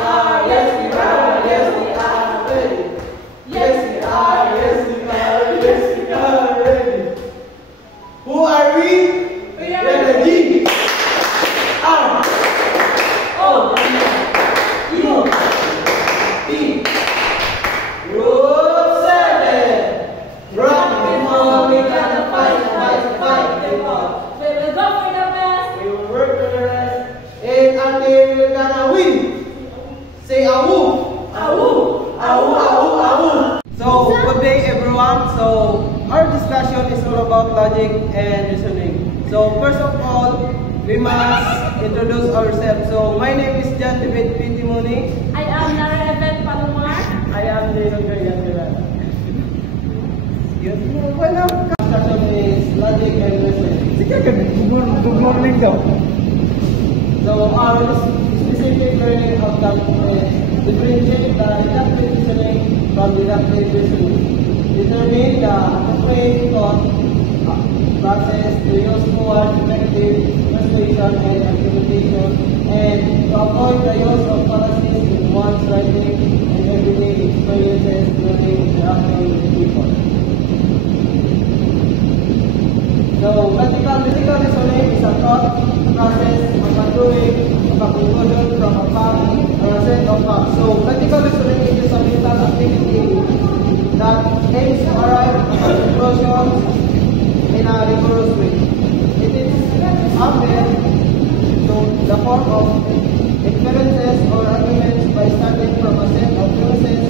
are, yes we are, yes we are ready. Yes we are, yes we are, yes we are ready. Who are we? We are the G. R. O. U. P. Rule 7. Run before we gonna fight before. We will go for the best. We will work for the rest. And until we're gonna win. Say awoo. Awoo. Awoo, awoo, awoo. So, good day everyone. So, our discussion is all about logic and reasoning. So, first of all, we must introduce ourselves. So, my name is John David P. Timoni. I am Nara Evan Palomar. I am the Hungarian Girl. Well, our discussion is logic and reasoning. Good morning daw. So, our specific learning outcome is differentiate the deductive reasoning from deductive reasoning. Determine the appropriate thought process to use toward effective translation and implementation, and to avoid the use of fallacies in one's writing and everyday experiences during interacting with people. So, practical reasoning is a thought process of doing a conclusion from a fact or a set of facts. So, practical reasoning is a mental activity that aims to arrive at conclusions in a rigorous way. It is often to the form of inferences or arguments by starting from a set of premises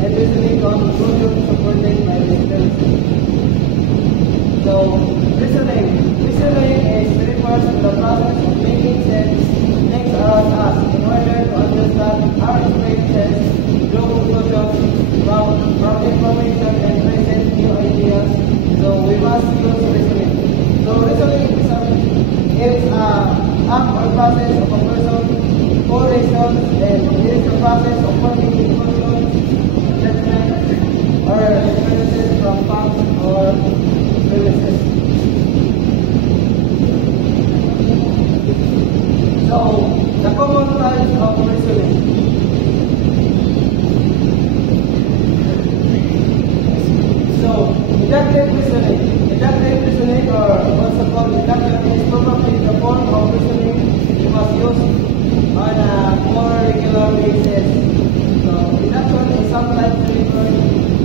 and reasoning to a conclusion supported by the inferences. So, reasoning refers to the process of making sense things around us in order to understand our experiences, draw conclusions from information and present new ideas. So we must use reasoning. So reasoning is an act or process of a person who reasons, and it is the process of forming conclusions, judgments, or inferences from facts or premises. So, the common types of reasoning. So, deductive reasoning. Deductive reasoning, or also called deduction, is probably the form of reasoning you must use on a more regular basis. So, deduction is sometimes referred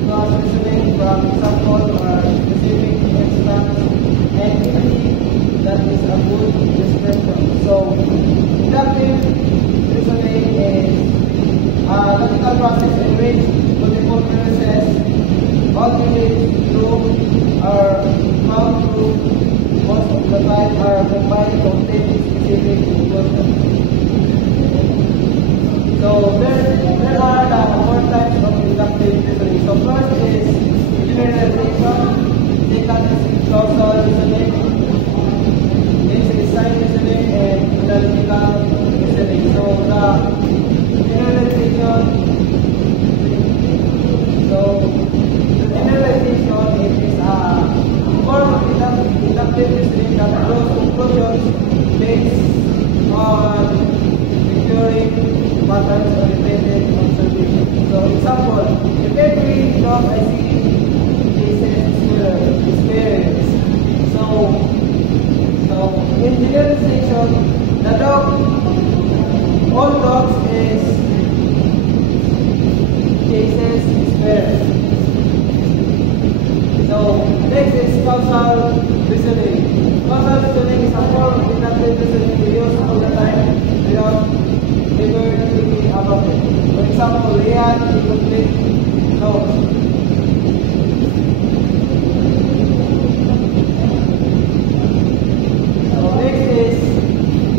to as reasoning from example or specific instance and activity that is a good description. So, deductive reasoning is a logical process in which multiple premises, ultimate true, or found true, most of the time are combined to obtain specific conclusion. So, there are the four types of deductive reasoning. So, first is generalization, second is causal reasoning, next is sign reasoning, and analytical reasoning. So, the generalization, it is a form of deductive reasoning that draws conclusions based on recurring patterns or repeated observation. So, example, if every dog I see is parents. So in generalization, the dog, all dogs is cases is parents. So, next is causal reasoning. Causal reasoning is a form of deductive reasoning we use all the time without ever thinking about it. For example, real, incomplete, no. So, next is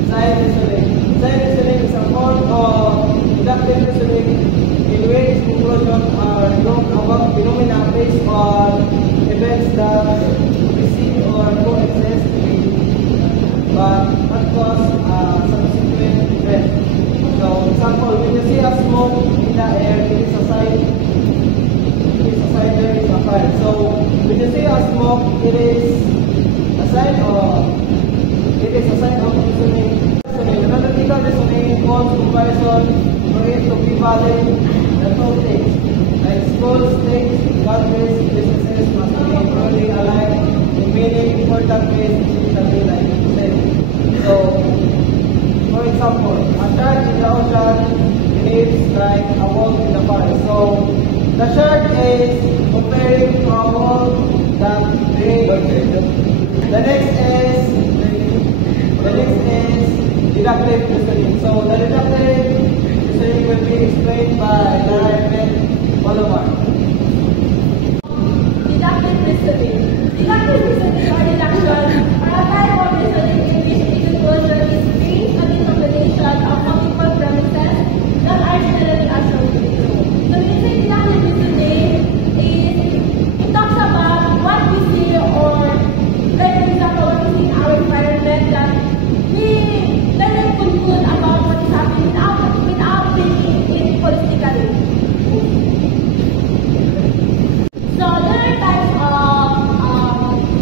sign reasoning. Sign reasoning is a form of deductive reasoning in which conclusions are drawn about phenomena based on events that precede or coexist with but not cause a subsequent event. So, example, when you see a smoke in the air, it is a sign there is a fire. So, when you see a like a wolf in the forest. So the short is comparing to a wolf that they. The next is deductive reasoning. So the deductive reasoning will be explained by Larry Palomar. Deductive reasoning. Deductive reasoning or deduction are a type of reasoning in which the conclusion is based on the combination of multiple premises that are generally associated. So when you say deductive reasoning, it talks about what we see, or like for example, what we see in our environment, that we then conclude about what is happening without thinking it holistically. So there are types of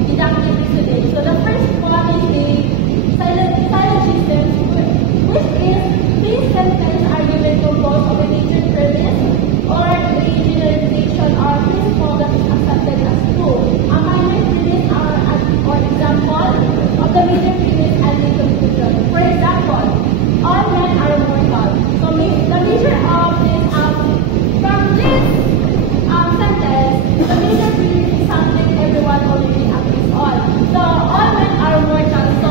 deductive reasoning. So the first one is the silent systems, which is these sentences are given composed of a major premise or a generalization or principle that is accepted as true. A minor premise or example of the major premise and the conclusion. For example, all men are mortal. So the major of this from this sentence, the major premise is something everyone already agrees on. So all men are mortal. So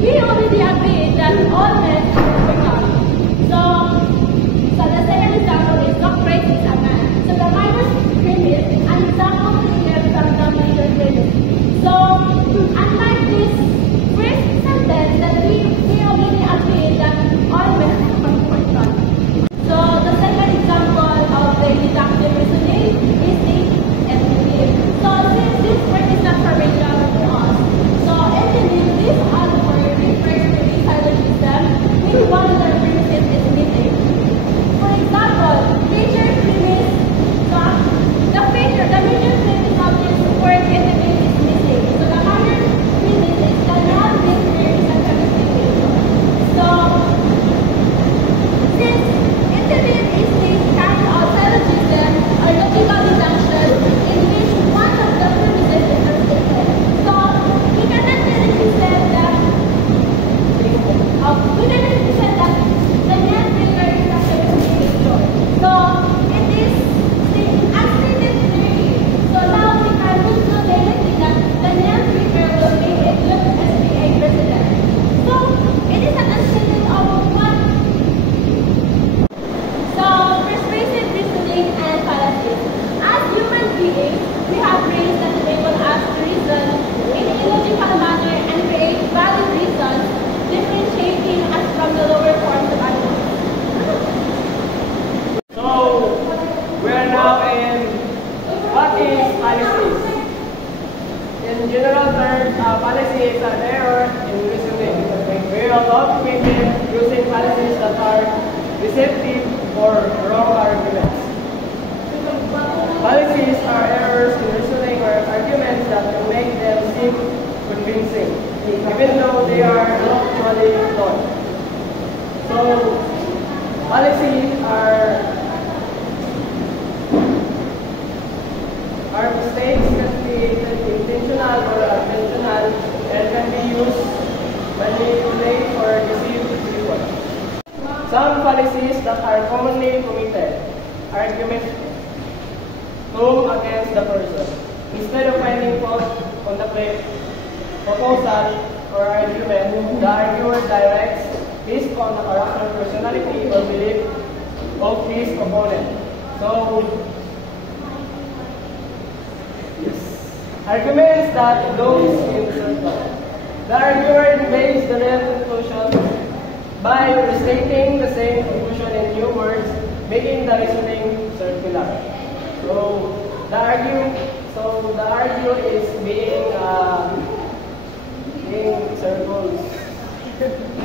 we already agree that all men are mortal. So the second example is Socrates is a man. So the minor premise, an example here from the major premise. So unlike this first sentence, that we already agree that all men are mortal. So the second example of the deductive reasoning is the entity. So since this word is not familiar to us, so entity, this other word refers to the silent system when one of the premises is missing. For example, major premise, the major premise of this word entity is missing. So the minor premise is the non-linear interpretation. So since entity is the kind of silent system or logical deduction in which one of the premises is restricted. So we cannot really say that the net figure is actually true. So it is the unstated theory. So now we can conclude directly that the net figure will make it look as being a president. So it is an unstated of what. So persuasive reasoning and fallacies. As human beings, we have brains that enable us to reason in a logical manner and create valid reasons, differentiating us from the lower forms of animals. So, we are now in what is fallacies. In general terms, fallacy is an error in reasoning. We are about to begin using fallacies that are deceptive or wrong arguments. Fallacies are errors in reasoning or arguments that will make them seem convincing, even though they are not actually not. So, fallacies are mistakes that created intentional or unintentional and can be used to manipulate or deceive people. Some fallacies that are commonly committed: argument against the person. Instead of finding fault on the proposal or argument, the arguer directs based on the character, personality, or belief of his opponent. So, arguments that goes in circle. The arguer debates the real conclusion by restating the same conclusion in new words, making the reasoning circular. So the arguer is being circles.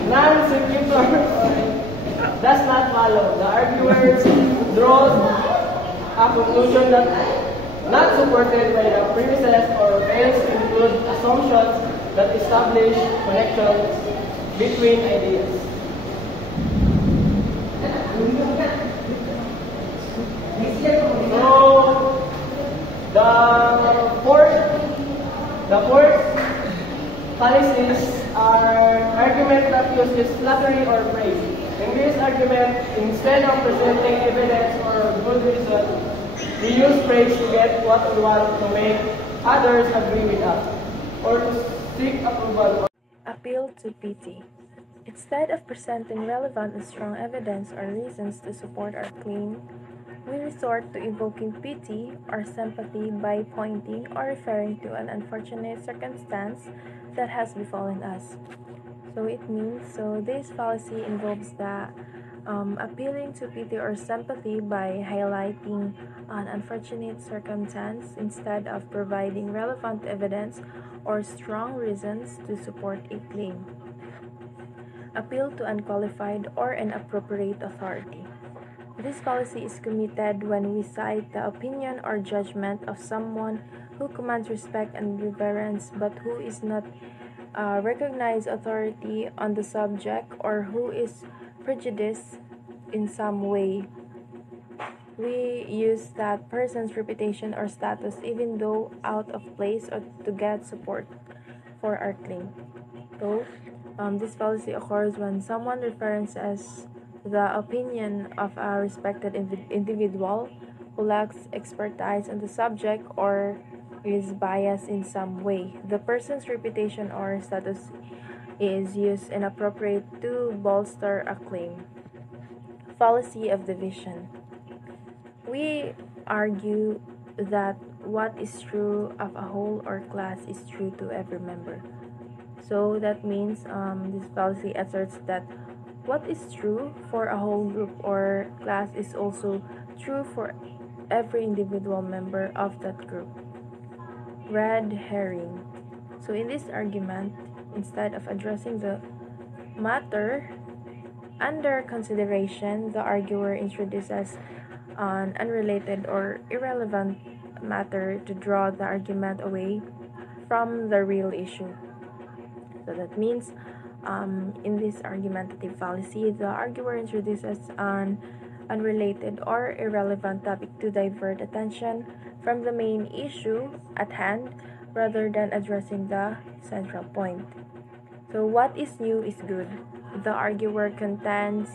Non-sequitur does not follow. The arguer draws a conclusion that not supported by the premises or fails to include assumptions that establish connections between ideas. So, the fourth fallacies are arguments that uses flattery or praise. In this argument, instead of presenting evidence or good reason, we use praise to get what we want to make others agree with us, or to seek approval. Appeal to pity. Instead of presenting relevant and strong evidence or reasons to support our claim, we resort to evoking pity or sympathy by pointing or referring to an unfortunate circumstance that has befallen us. This fallacy involves the appealing to pity or sympathy by highlighting an unfortunate circumstance instead of providing relevant evidence or strong reasons to support a claim. Appeal to unqualified or inappropriate authority. This fallacy is committed when we cite the opinion or judgment of someone who commands respect and reverence but who is not recognized authority on the subject or who is prejudiced in some way. We use that person's reputation or status even though out of place or to get support for our claim. This fallacy occurs when someone references the opinion of a respected individual who lacks expertise on the subject or is biased in some way. The person's reputation or status is used inappropriate to bolster a claim. Fallacy of division. We argue that what is true of a whole or class is true to every member. So that means this fallacy asserts that what is true for a whole group or class is also true for every individual member of that group. Red herring. So in this argument, instead of addressing the matter under consideration, the arguer introduces an unrelated or irrelevant matter to draw the argument away from the real issue. So that means in this argumentative fallacy, the arguer introduces an unrelated or irrelevant topic to divert attention from the main issue at hand rather than addressing the central point. So what is new is good. The arguer contends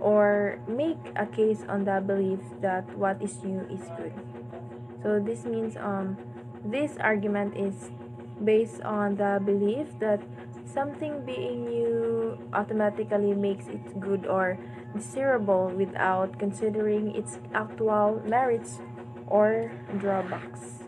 or make a case on the belief that what is new is good. So this means this argument is based on the belief that something being new automatically makes it good or desirable without considering its actual merits or drawbacks.